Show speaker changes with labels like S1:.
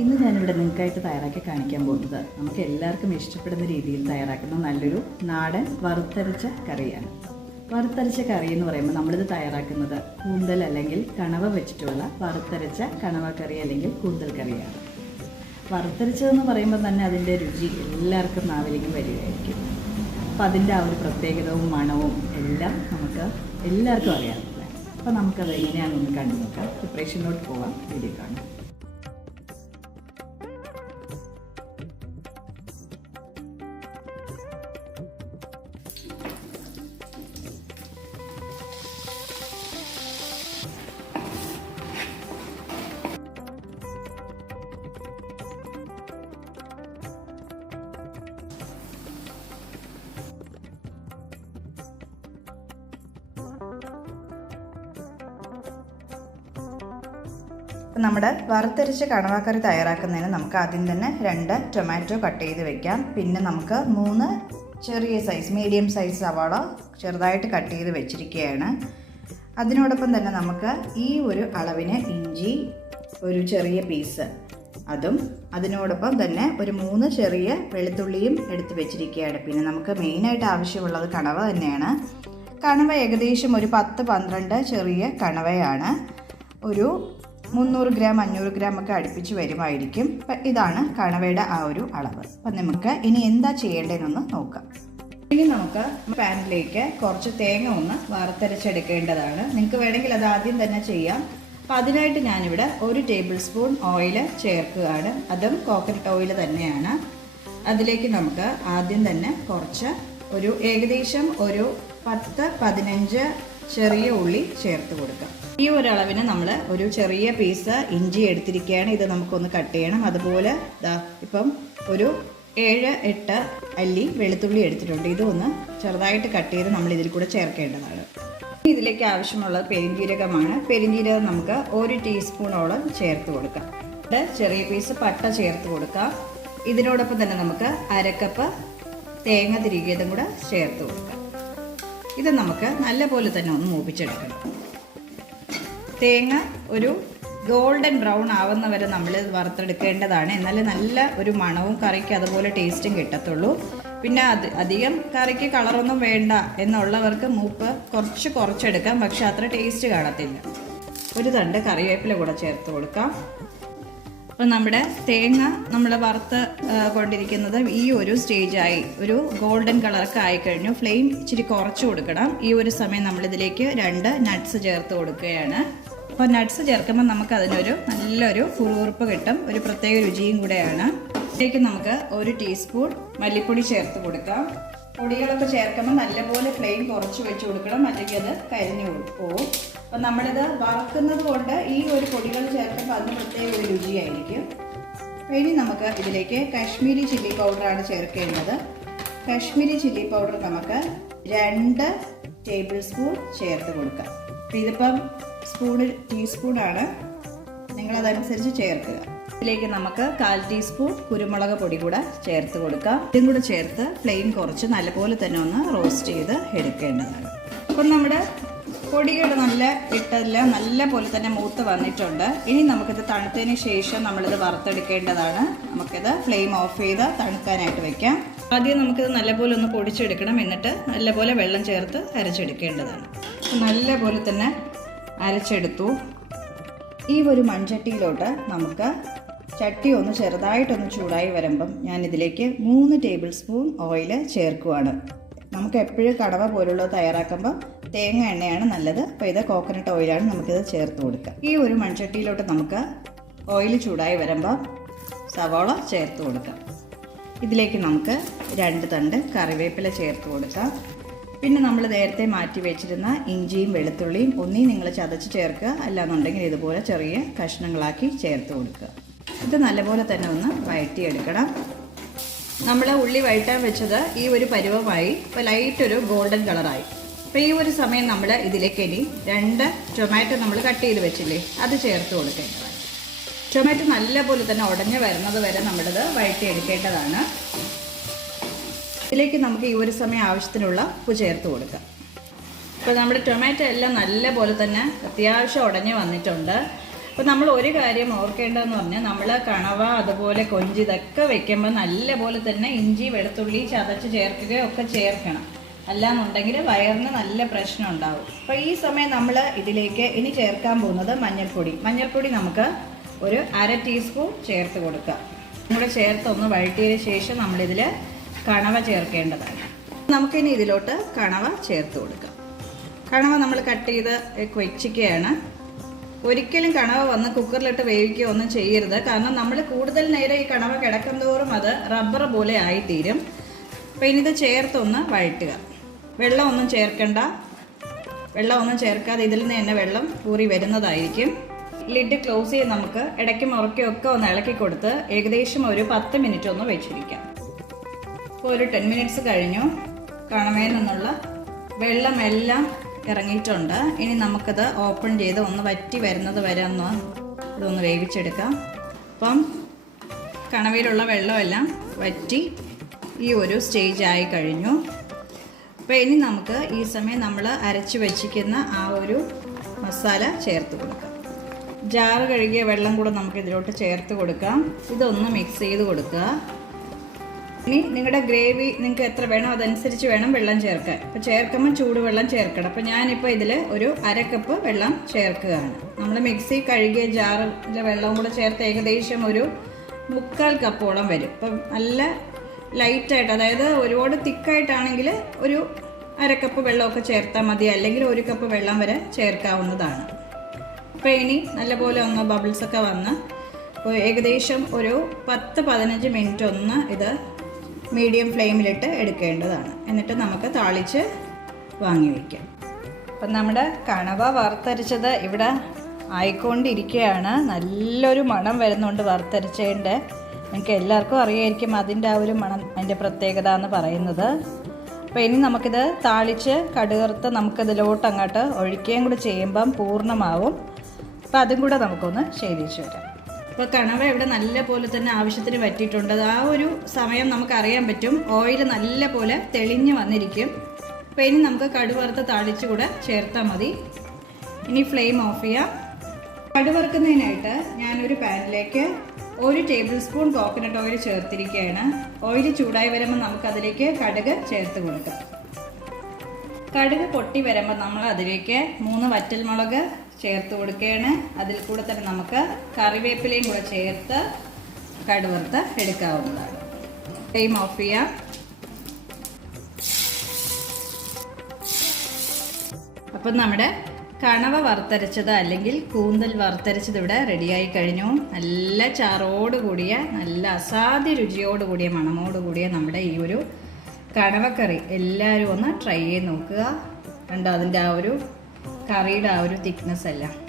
S1: ഇന്ന് ഞാനിവിടെ നിങ്ങൾക്കായിട്ട് തയ്യാറാക്കി കാണിക്കാൻ പോകുന്നത് നമുക്ക് എല്ലാവർക്കും ഇഷ്ടപ്പെടുന്ന രീതിയിൽ തയ്യാറാക്കുന്ന നല്ലൊരു നാടൻ വറുത്തരച്ച കറിയാണ്. വറുത്തരച്ച കറി എന്ന് പറയുമ്പോൾ നമ്മളിത് തയ്യാറാക്കുന്നത് കൂന്തൽ അല്ലെങ്കിൽ കണവ വെച്ചിട്ടുള്ള വറുത്തരച്ച കണവ കറി അല്ലെങ്കിൽ കൂന്തൽ കറിയാണ്. വറുത്തരച്ചതെന്ന് പറയുമ്പോൾ തന്നെ അതിന്റെ രുചി എല്ലാവർക്കും നാവിലേക്ക് വരികയായിരിക്കും. അപ്പോൾ അതിന്റെ ആ ഒരു പ്രത്യേകതവും മണവും എല്ലാം നമുക്ക് എല്ലാവർക്കും അറിയാമല്ലേ അപ്പോൾ നമുക്കത് എങ്ങനെയാണെന്ന് കണ്ടു നോക്കാം പ്രിപ്പറേഷനിലോട്ട് പോകാം വീഡിയോ കാണാം.
S2: അപ്പം നമ്മുടെ വറുത്തരച്ച കണവാക്കറി തയ്യാറാക്കുന്നതിന് നമുക്ക് ആദ്യം തന്നെ രണ്ട് ടൊമാറ്റോ കട്ട് ചെയ്ത് വെക്കാം. പിന്നെ നമുക്ക് മൂന്ന് ചെറിയ സൈസ് മീഡിയം സൈസ് സവാള ചെറുതായിട്ട് കട്ട് ചെയ്ത് വെച്ചിരിക്കുകയാണ്. അതിനോടൊപ്പം തന്നെ നമുക്ക് ഈ ഒരു അളവിന് ഇഞ്ചി ഒരു ചെറിയ പീസ് അതും അതിനോടൊപ്പം തന്നെ ഒരു മൂന്ന് ചെറിയ വെളുത്തുള്ളിയും എടുത്ത് വെച്ചിരിക്കുകയാണ്. പിന്നെ നമുക്ക് മെയിനായിട്ട് ആവശ്യമുള്ളത് കണവ തന്നെയാണ്. കണവ ഏകദേശം ഒരു പത്ത് പന്ത്രണ്ട് ചെറിയ കണവയാണ്. ഒരു മുന്നൂറ് ഗ്രാം അഞ്ഞൂറ് ഗ്രാം ഒക്കെ അടുപ്പിച്ച് വരുമായിരിക്കും. ഇതാണ് കണവയുടെ ആ ഒരു അളവ്. അപ്പം നമുക്ക് ഇനി എന്താ ചെയ്യേണ്ടതെന്നൊന്ന് നോക്കാം. ഇനി നമുക്ക് പാനിലേക്ക് കുറച്ച് തേങ്ങ ഒന്ന് വറുത്തരച്ചെടുക്കേണ്ടതാണ്. നിങ്ങൾക്ക് വേണമെങ്കിൽ അത് ആദ്യം തന്നെ ചെയ്യാം. അപ്പം അതിനായിട്ട് ഞാനിവിടെ ഒരു ടേബിൾ സ്പൂൺ ഓയിൽ ചേർക്കുകയാണ്. അതും കോക്കനട്ട് ഓയിൽ തന്നെയാണ്. അതിലേക്ക് നമുക്ക് ആദ്യം തന്നെ കുറച്ച് ഒരു ഏകദേശം ഒരു പത്ത് പതിനഞ്ച് ചെറിയ ഉള്ളി ചേർത്ത് കൊടുക്കാം. ഈ ഒരു അളവിന് നമ്മൾ ഒരു ചെറിയ പീസ് ഇഞ്ചി എടുത്തിരിക്കുകയാണ് ഇത് നമുക്കൊന്ന് കട്ട് ചെയ്യണം. അതുപോലെ ദാ ഇപ്പം ഒരു ഏഴ് എട്ട് അല്ലി വെളുത്തുള്ളി എടുത്തിട്ടുണ്ട്. ഇതൊന്ന് ചെറുതായിട്ട് കട്ട് ചെയ്ത് നമ്മൾ ഇതിൽ കൂടെ ചേർക്കേണ്ടതാണ്. ഇതിലേക്ക് ആവശ്യമുള്ളത് പെരിഞ്ജീരകമാണ്. പെരിഞ്ജീരകം നമുക്ക് ഒരു ടീസ്പൂണോളം ചേർത്ത് കൊടുക്കാം. ഇത് ചെറിയ പീസ് പട്ട ചേർത്ത് കൊടുക്കാം. ഇതിനോടൊപ്പം തന്നെ നമുക്ക് അരക്കപ്പ് തേങ്ങ തിരികിയതും കൂടെ ചേർത്ത് കൊടുക്കാം. ഇത് നമുക്ക് നല്ലപോലെ തന്നെ ഒന്ന് മൂപ്പിച്ചെടുക്കണം. തേങ്ങ ഒരു ഗോൾഡൻ ബ്രൗൺ ആവുന്ന വരെ നമ്മൾ വറുത്തെടുക്കേണ്ടതാണ്. എന്നാലേ നല്ല ഒരു മണവും കറിക്ക് അതുപോലെ ടേസ്റ്റും കിട്ടത്തുള്ളൂ. പിന്നെ അത് അധികം കറിക്ക് കളറൊന്നും വേണ്ട എന്നുള്ളവർക്ക് മൂപ്പ് കുറച്ച് കുറച്ചെടുക്കാം. പക്ഷെ അത്ര ടേസ്റ്റ് കാണത്തില്ല. ഒരു തണ്ട് കറിവേപ്പില കൂടെ ചേർത്ത് കൊടുക്കാം. അപ്പം നമ്മുടെ തേങ്ങ നമ്മൾ വറുത്ത് കൊണ്ടിരിക്കുന്നത് ഈ ഒരു സ്റ്റേജായി ഒരു ഗോൾഡൻ കളറൊക്കെ ആയിക്കഴിഞ്ഞു. ഫ്ലെയിം ഇച്ചിരി കുറച്ച് കൊടുക്കണം. ഈ ഒരു സമയം നമ്മളിതിലേക്ക് രണ്ട് നട്ട്സ് ചേർത്ത് കൊടുക്കുകയാണ്. അപ്പോൾ നട്ട്സ് ചേർക്കുമ്പോൾ നമുക്ക് അതിനൊരു നല്ലൊരു കുറുകുറുപ്പ് കിട്ടും. ഒരു പ്രത്യേക രുചിയും കൂടെയാണ്. ഇതിലേക്ക് നമുക്ക് ഒരു ടീസ്പൂൺ മല്ലിപ്പൊടി ചേർത്ത് കൊടുക്കാം. പൊടികളൊക്കെ ചേർക്കുമ്പോൾ നല്ലപോലെ ഫ്ലെയിം കുറച്ച് വെച്ച് കൊടുക്കണം. അല്ലെങ്കിൽ അത് കരിഞ്ഞു പോകും. അപ്പം നമ്മളിത് വറക്കുന്നത് കൊണ്ട് ഈ ഒരു പൊടികൾ ചേർക്കുമ്പോൾ അതിന് പ്രത്യേക ഒരു രുചിയായിരിക്കും. ഇനി നമുക്ക് ഇതിലേക്ക് കാശ്മീരി ചില്ലി പൗഡറാണ് ചേർക്കേണ്ടത്. കാശ്മീരി ചില്ലി പൗഡർ നമുക്ക് രണ്ട് ടേബിൾ സ്പൂൺ ചേർത്ത് കൊടുക്കാം. ഇതിപ്പം സ്പൂണിൽ ടീസ്പൂണാണ് നിങ്ങളതനുസരിച്ച് ചേർക്കുക. ഇതിലേക്ക് നമുക്ക് കാൽ ടീസ്പൂൺ കുരുമുളക് പൊടി കൂടെ ചേർത്ത് കൊടുക്കാം. ഇതും കൂടെ ചേർത്ത് പ്ലെയിൻ കുറച്ച് നല്ലപോലെ തന്നെ ഒന്ന് റോസ്റ്റ് ചെയ്ത് എടുക്കേണ്ടതാണ്. അപ്പം നമ്മുടെ പൊടികൾ നല്ല ഇട്ടെല്ലാം നല്ല പോലെ തന്നെ മൂത്ത് വന്നിട്ടുണ്ട്. ഇനി നമുക്കിത് തണുത്തതിന് ശേഷം നമ്മളിത് വറുത്തെടുക്കേണ്ടതാണ്. നമുക്കിത് ഫ്ലെയിം ഓഫ് ചെയ്ത് തണുക്കാനായിട്ട് വെക്കാം. ആദ്യം നമുക്കിത് നല്ലപോലെ ഒന്ന് പൊടിച്ചെടുക്കണം. എന്നിട്ട് നല്ലപോലെ വെള്ളം ചേർത്ത് അരച്ചെടുക്കേണ്ടതാണ്. നല്ലപോലെ തന്നെ അരച്ചെടുത്തു. ഈ ഒരു മൺചട്ടിയിലോട്ട് നമുക്ക് ചട്ടി ഒന്ന് ചെറുതായിട്ടൊന്ന് ചൂടായി വരുമ്പം ഞാനിതിലേക്ക് മൂന്ന് ടേബിൾ സ്പൂൺ ഓയിൽ ചേർക്കുവാണ്. നമുക്ക് എപ്പോഴും കടവ പോലുള്ളത് തയ്യാറാക്കുമ്പോൾ തേങ്ങ എണ്ണയാണ് നല്ലത്. അപ്പോൾ ഇത് കോക്കനട്ട് ഓയിലാണ് നമുക്കിത് ചേർത്ത് കൊടുക്കുക. ഈ ഒരു മൺചട്ടിയിലോട്ട് നമുക്ക് ഓയിൽ ചൂടായി വരുമ്പോൾ സവോള ചേർത്ത് കൊടുക്കാം. ഇതിലേക്ക് നമുക്ക് രണ്ട് തണ്ട് കറിവേപ്പില ചേർത്ത് കൊടുക്കാം. പിന്നെ നമ്മൾ നേരത്തെ മാറ്റി വെച്ചിരുന്ന ഇഞ്ചിയും വെളുത്തുള്ളിയും ഒന്നീ നിങ്ങൾ ചതച്ച് ചേർക്കുക. അല്ലാന്നുണ്ടെങ്കിൽ ഇതുപോലെ ചെറിയ കഷ്ണങ്ങളാക്കി ചേർത്ത് കൊടുക്കുക. ഇത് നല്ലപോലെ തന്നെ ഒന്ന് വഴറ്റിയെടുക്കണം. നമ്മൾ ഉള്ളി വഴറ്റാൻ വെച്ചത് ഈ ഒരു പരുവമായി ലൈറ്റ് ഒരു ഗോൾഡൻ കളറായി അപ്പോൾ ഈ ഒരു സമയം നമ്മൾ ഇതിലേക്ക് ഇനി രണ്ട് ടൊമാറ്റോ നമ്മൾ കട്ട് ചെയ്ത് വെച്ചില്ലേ അത് ചേർത്ത് കൊടുക്കേണ്ടതാണ്. ടൊമാറ്റോ നല്ലപോലെ തന്നെ ഉടഞ്ഞ് വരുന്നത് വരെ നമ്മളിത് വഴറ്റിയെടുക്കേണ്ടതാണ്. ഇതിലേക്ക് നമുക്ക് ഈ ഒരു സമയം ആവശ്യത്തിനുള്ള ഉപ്പ് ചേർത്ത് കൊടുക്കാം. അപ്പോൾ നമ്മുടെ ടൊമാറ്റോ എല്ലാം നല്ല പോലെ തന്നെ അത്യാവശ്യം ഉടഞ്ഞു വന്നിട്ടുണ്ട്.
S1: അപ്പോൾ നമ്മൾ ഒരു കാര്യം ഓർക്കേണ്ടതെന്ന് പറഞ്ഞാൽ നമ്മൾ കണവ അതുപോലെ കൊഞ്ച് ഇതൊക്കെ വെക്കുമ്പോൾ നല്ല പോലെ തന്നെ ഇഞ്ചി വെളുത്തുള്ളി ചതച്ച് ചേർക്കുകയോ ഒക്കെ ചേർക്കണം. അല്ലാന്നുണ്ടെങ്കിൽ വയറിന് നല്ല പ്രശ്നം ഉണ്ടാവും. അപ്പോൾ ഈ സമയം നമ്മൾ ഇതിലേക്ക് ഇനി ചേർക്കാൻ പോകുന്നത് മഞ്ഞൾപ്പൊടി. മഞ്ഞൾപ്പൊടി നമുക്ക് ഒരു അര ടീസ്പൂൺ ചേർത്ത് കൊടുക്കുക നമ്മൾ ചേർത്ത് ഒന്ന് വഴറ്റിയതിന് ശേഷം നമ്മളിതിൽ കണവ ചേർക്കേണ്ടതാണ്. നമുക്കിനി ഇതിലോട്ട് കണവ ചേർത്ത് കൊടുക്കാം. കണവ നമ്മൾ കട്ട് ചെയ്ത് വെച്ചിക്കുകയാണ് ഒരിക്കലും കണവ വന്ന് കുക്കറിലിട്ട് വേവിക്കുകയോ ഒന്നും ചെയ്യരുത്. കാരണം നമ്മൾ കൂടുതൽ നേരം ഈ കണവ കിടക്കും തോറും അത് റബ്ബർ പോലെ ആയിത്തീരും. അപ്പോൾ ഇനി ഇത് ചേർത്തൊന്ന് വഴറ്റുക. വെള്ളമൊന്നും ചേർക്കണ്ട. വെള്ളമൊന്നും ചേർക്കാതെ ഇതിൽ നിന്ന് തന്നെ വെള്ളം ഊറി വരുന്നതായിരിക്കും. ലിഡ് ക്ലോസ് ചെയ്ത് നമുക്ക് ഇടയ്ക്ക് മുറയ്ക്കൊക്കെ ഒന്ന് ഇളക്കി കൊടുത്ത് ഏകദേശം ഒരു പത്ത് മിനിറ്റ് ഒന്ന് വെച്ചിരിക്കാം. ഇപ്പോൾ ഒരു ടെൻ മിനിറ്റ്സ് കഴിഞ്ഞു. കാണമേ നിന്നുള്ള വെള്ളമെല്ലാം ഇറങ്ങിയിട്ടുണ്ട്. ഇനി നമുക്കത് ഓപ്പൺ ചെയ്ത് ഒന്ന് വറ്റി വരുന്നത് വരെ ഒന്ന് ഇതൊന്ന് വേവിച്ചെടുക്കാം. അപ്പം കണവയിലുള്ള വെള്ളമെല്ലാം വറ്റി ഈ ഒരു സ്റ്റേജ് ആയി കഴിഞ്ഞു. അപ്പോൾ ഇനി നമുക്ക് ഈ സമയം നമ്മൾ അരച്ച് വെച്ചിരിക്കുന്ന ആ ഒരു മസാല ചേർത്ത് കൊടുക്കാം. ജാറ് കഴുകിയ വെള്ളം കൂടെ നമുക്ക് ഇതിലോട്ട് ചേർത്ത് കൊടുക്കാം. ഇതൊന്ന് മിക്സ് ചെയ്ത് കൊടുക്കുക. ഇനി നിങ്ങളുടെ ഗ്രേവി നിങ്ങൾക്ക് എത്ര വേണോ അതനുസരിച്ച് വേണം വെള്ളം ചേർക്കാൻ. അപ്പോൾ ചേർക്കുമ്പോൾ ചൂടുവെള്ളം ചേർക്കണം. അപ്പോൾ ഞാനിപ്പോൾ ഇതിൽ ഒരു അര കപ്പ് വെള്ളം ചേർക്കുകയാണ്. നമ്മൾ മിക്സി കഴുകിയ ജാറിലെ വെള്ളവും കൂടെ ചേർത്ത് ഏകദേശം ഒരു മുക്കാൽ കപ്പോളം വരും. അപ്പം നല്ല ലൈറ്റായിട്ട് അതായത് ഒരുപാട് തിക്കായിട്ടാണെങ്കിൽ ഒരു അര കപ്പ് വെള്ളമൊക്കെ ചേർത്താൽ മതി. അല്ലെങ്കിൽ ഒരു കപ്പ് വെള്ളം വരെ ചേർക്കാവുന്നതാണ്. അപ്പോൾ ഇനി നല്ലപോലെ ഒന്ന് ബബിൾസൊക്കെ വന്ന് ഏകദേശം ഒരു പത്ത് പതിനഞ്ച് മിനിറ്റ് ഒന്ന് ഇത് മീഡിയം ഫ്ലെയിമിലിട്ട് എടുക്കേണ്ടതാണ്. എന്നിട്ട് നമുക്ക് താളിച്ച് വാങ്ങി വയ്ക്കാം അപ്പം നമ്മുടെ കണവ വറുത്തരച്ചത് ഇവിടെ ആയിക്കൊണ്ടിരിക്കുകയാണ്. നല്ലൊരു മണം വരുന്നുണ്ട് വറുത്തരച്ചതിന്റെ. നിങ്ങൾക്ക് എല്ലാവർക്കും അറിയായിരിക്കും അതിന്റെ ആ ഒരു മണം അതിന്റെ പ്രത്യേകത എന്ന് പറയുന്നത്. അപ്പോൾ ഇനി നമുക്കിത് താളിച്ച് കടുകർത്ത് നമുക്കിതിലോട്ട് അങ്ങോട്ട് ഒഴിക്കുകയും കൂടി ചെയ്യുമ്പം പൂർണമാവും. അപ്പോൾ അതും കൂടെ നമുക്കൊന്ന് ശേഖരിച്ച് വരാം. ഇപ്പോൾ കണവ ഇവിടെ നല്ല പോലെ തന്നെ ആവശ്യത്തിന് പറ്റിയിട്ടുണ്ട് ആ ഒരു സമയം നമുക്ക് അറിയാൻ പറ്റും. ഓയിൽ നല്ല പോലെ തെളിഞ്ഞ് വന്നിരിക്കും. അപ്പോൾ ഇനി നമുക്ക് കടുവറുത്ത് താളിച്ചുകൂടെ ചേർത്താൽ മതി. ഇനി ഫ്ലെയിം ഓഫ് ചെയ്യാം. കടുവറുക്കുന്നതിനായിട്ട് ഞാനൊരു പാനിലേക്ക് ഒരു ടേബിൾ സ്പൂൺ കോക്കനട്ട് ഓയിൽ ചേർത്തിരിക്കുകയാണ്. ഓയിൽ ചൂടായി വരുമ്പോൾ നമുക്കതിലേക്ക് കടുക് ചേർത്ത് കൊടുക്കാം. കടുക് പൊട്ടി വരുമ്പോൾ നമ്മൾ അതിലേക്ക് മൂന്ന് വറ്റൽമുളക് ചേർത്ത് കൊടുക്കുകയാണ്. അതിൽ കൂടെ തന്നെ നമുക്ക് കറിവേപ്പിലയും കൂടെ ചേർത്ത് കടുവറുത്ത് എടുക്കാവുന്നതാണ്. ഫ്ലെയിം ഓഫ് ചെയ്യാം. അപ്പം നമ്മുടെ കണവ വറുത്തരച്ചത് അല്ലെങ്കിൽ കൂന്തൽ വറുത്തരച്ചത് ഇവിടെ റെഡിയായി കഴിഞ്ഞു. നല്ല ചാറോട് കൂടിയ നല്ല അസാധ്യ രുചിയോട് കൂടിയ മണമോട് കൂടിയ നമ്മുടെ ഈ ഒരു കണവക്കറി എല്ലാവരും ഒന്ന് ട്രൈ ചെയ്ത് നോക്കുക. കണ്ടോ അതിന്റെ ആ ഒരു കറിയുടെ ആ ഒരു തിക്നെസ് എല്ലാം